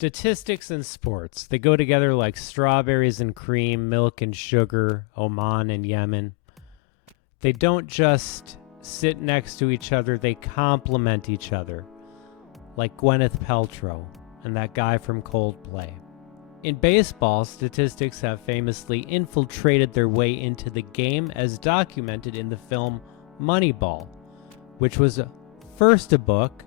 Statistics and sports. They go together like strawberries and cream, milk and sugar, Oman and Yemen. They don't just sit next to each other, they complement each other. Like Gwyneth Paltrow and that guy from Coldplay. In baseball, statistics have famously infiltrated their way into the game as documented in the film Moneyball, which was first a book,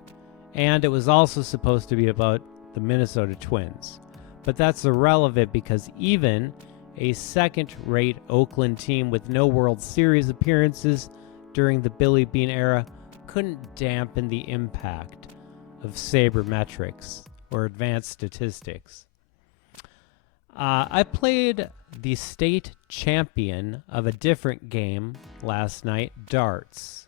and it was also supposed to be about the Minnesota Twins. But that's irrelevant because even a second-rate Oakland team with no World Series appearances during the Billy Beane era couldn't dampen the impact of sabermetrics or advanced statistics. I played the state champion of a different game last night, darts.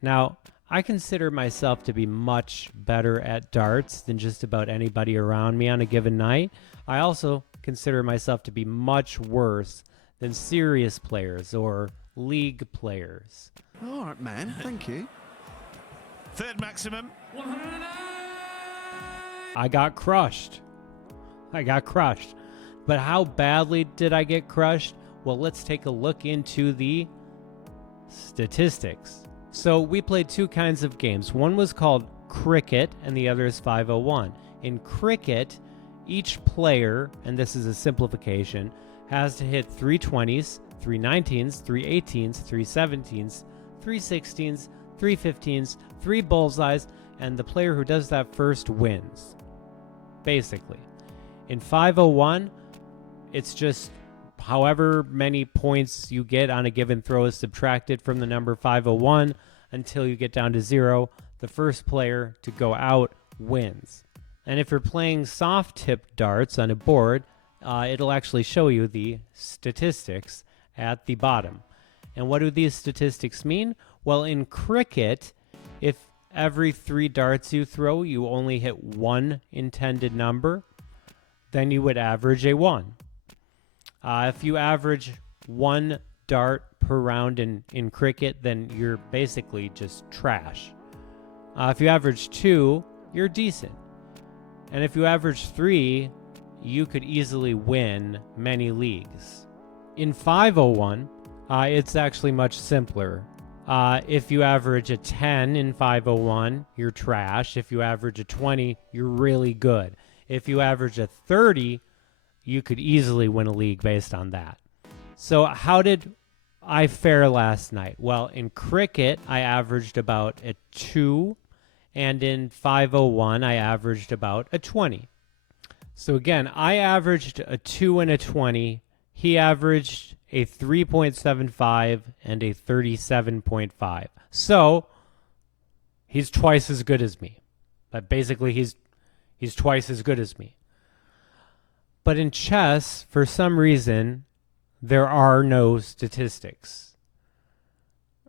Now, I consider myself to be much better at darts than just about anybody around me on a given night. I also consider myself to be much worse than serious players or league players. All right, man. Thank you. Third maximum. I got crushed. But how badly did I get crushed? Well, let's take a look into the statistics. So we played two kinds of games. One was called cricket and the other is 501. In cricket, each player, and this is a simplification, has to hit 3 20s, 3 19s, 3 18s, 3 17s, 3 16s, 3 15s, 3 bullseyes, and the player who does that first wins, basically. In 501, it's just however many points you get on a given throw is subtracted from the number 501 until you get down to 0. The first player to go out wins. And if you're playing soft tip darts on a board, it'll actually show you the statistics at the bottom. And what do these statistics mean? Well, in cricket, if every 3 darts you throw, you only hit one intended number, then you would average a 1. If you average 1 dart per round in cricket, then you're basically just trash. If you average 2, you're decent. And if you average 3, you could easily win many leagues. In 501, it's actually much simpler. If you average a 10 in 501, you're trash. If you average a 20, you're really good. If you average a 30, you could easily win a league based on that. So how did I fare last night? Well, in cricket, I averaged about a 2, and in 501, I averaged about a 20. So again, I averaged a 2 and a 20. He averaged a 3.75 and a 37.5. So he's twice as good as me. But basically, he's twice as good as me. But in chess, for some reason, there are no statistics.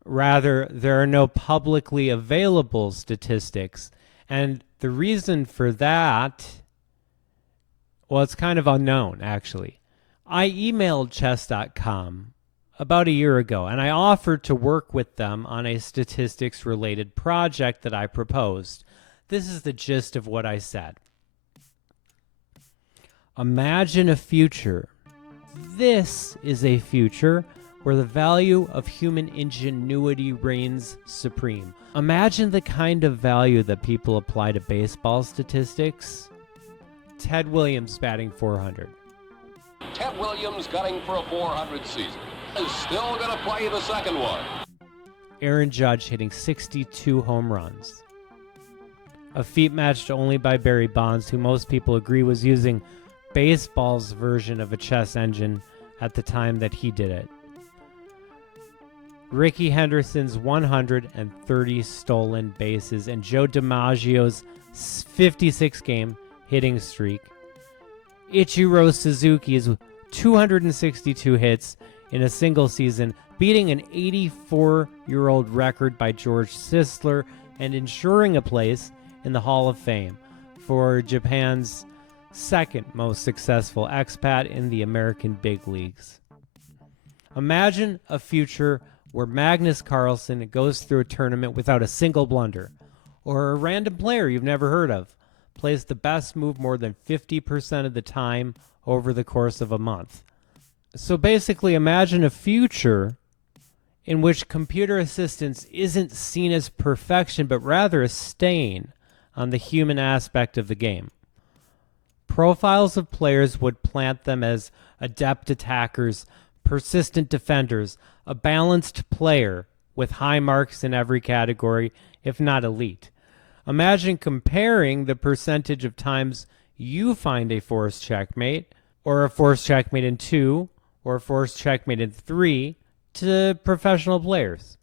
Rather, there are no publicly available statistics. And the reason for that, well, it's kind of unknown, actually. I emailed chess.com about a year ago, and I offered to work with them on a statistics-related project that I proposed. This is the gist of what I said. Imagine a future. This is a future where the value of human ingenuity reigns supreme. Imagine the kind of value that people apply to baseball statistics. Ted Williams batting 400. Ted Williams gunning for a 400 season. Is still going to play the second one. Aaron Judge hitting 62 home runs. A feat matched only by Barry Bonds, who most people agree was using baseball's version of a chess engine at the time that he did it. Rickey Henderson's 130 stolen bases and Joe DiMaggio's 56-game hitting streak. Ichiro Suzuki's 262 hits in a single season, beating an 84-year-old record by George Sisler and ensuring a place in the Hall of Fame for Japan's second most successful expat in the American big leagues. Imagine a future where Magnus Carlsen goes through a tournament without a single blunder, or a random player you've never heard of plays the best move more than 50% of the time over the course of a month. So basically, imagine a future in which computer assistance isn't seen as perfection, but rather a stain on the human aspect of the game. Profiles of players would plant them as adept attackers, persistent defenders, a balanced player with high marks in every category, if not elite. Imagine comparing the percentage of times you find a forced checkmate, or a forced checkmate in 2, or a forced checkmate in 3, to professional players.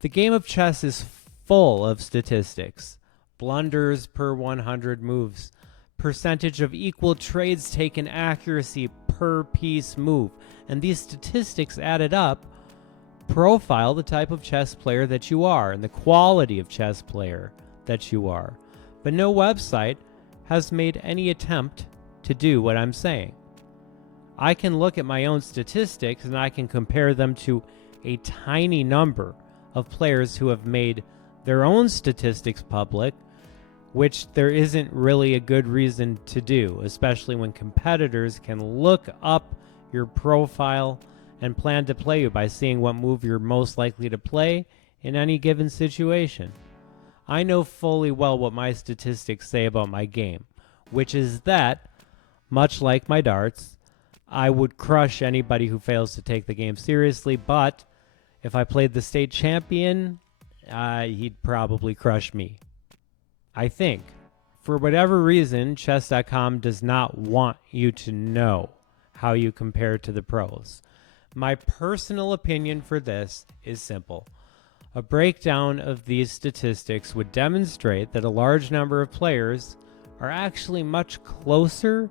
The game of chess is full of statistics. Blunders per 100 moves, percentage of equal trades taken accuracy per piece move, and these statistics added up profile the type of chess player that you are and the quality of chess player that you are. But no website has made any attempt to do what I'm saying. I can look at my own statistics and I can compare them to a tiny number of players who have made their own statistics public, which there isn't really a good reason to do, especially when competitors can look up your profile and plan to play you by seeing what move you're most likely to play in any given situation. I know fully well what my statistics say about my game, which is that, much like my darts, I would crush anybody who fails to take the game seriously, but if I played the state champion, he'd probably crush me. I think. For whatever reason, chess.com does not want you to know how you compare to the pros. My personal opinion for this is simple. A breakdown of these statistics would demonstrate that a large number of players are actually much closer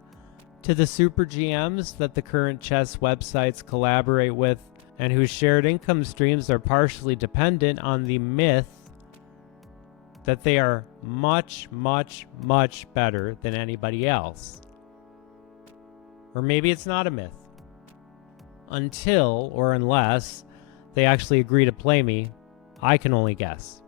to the super GMs that the current chess websites collaborate with, and whose shared income streams are partially dependent on the myth that they are much, much, much better than anybody else. Or maybe it's not a myth. Until or unless they actually agree to play me, I can only guess.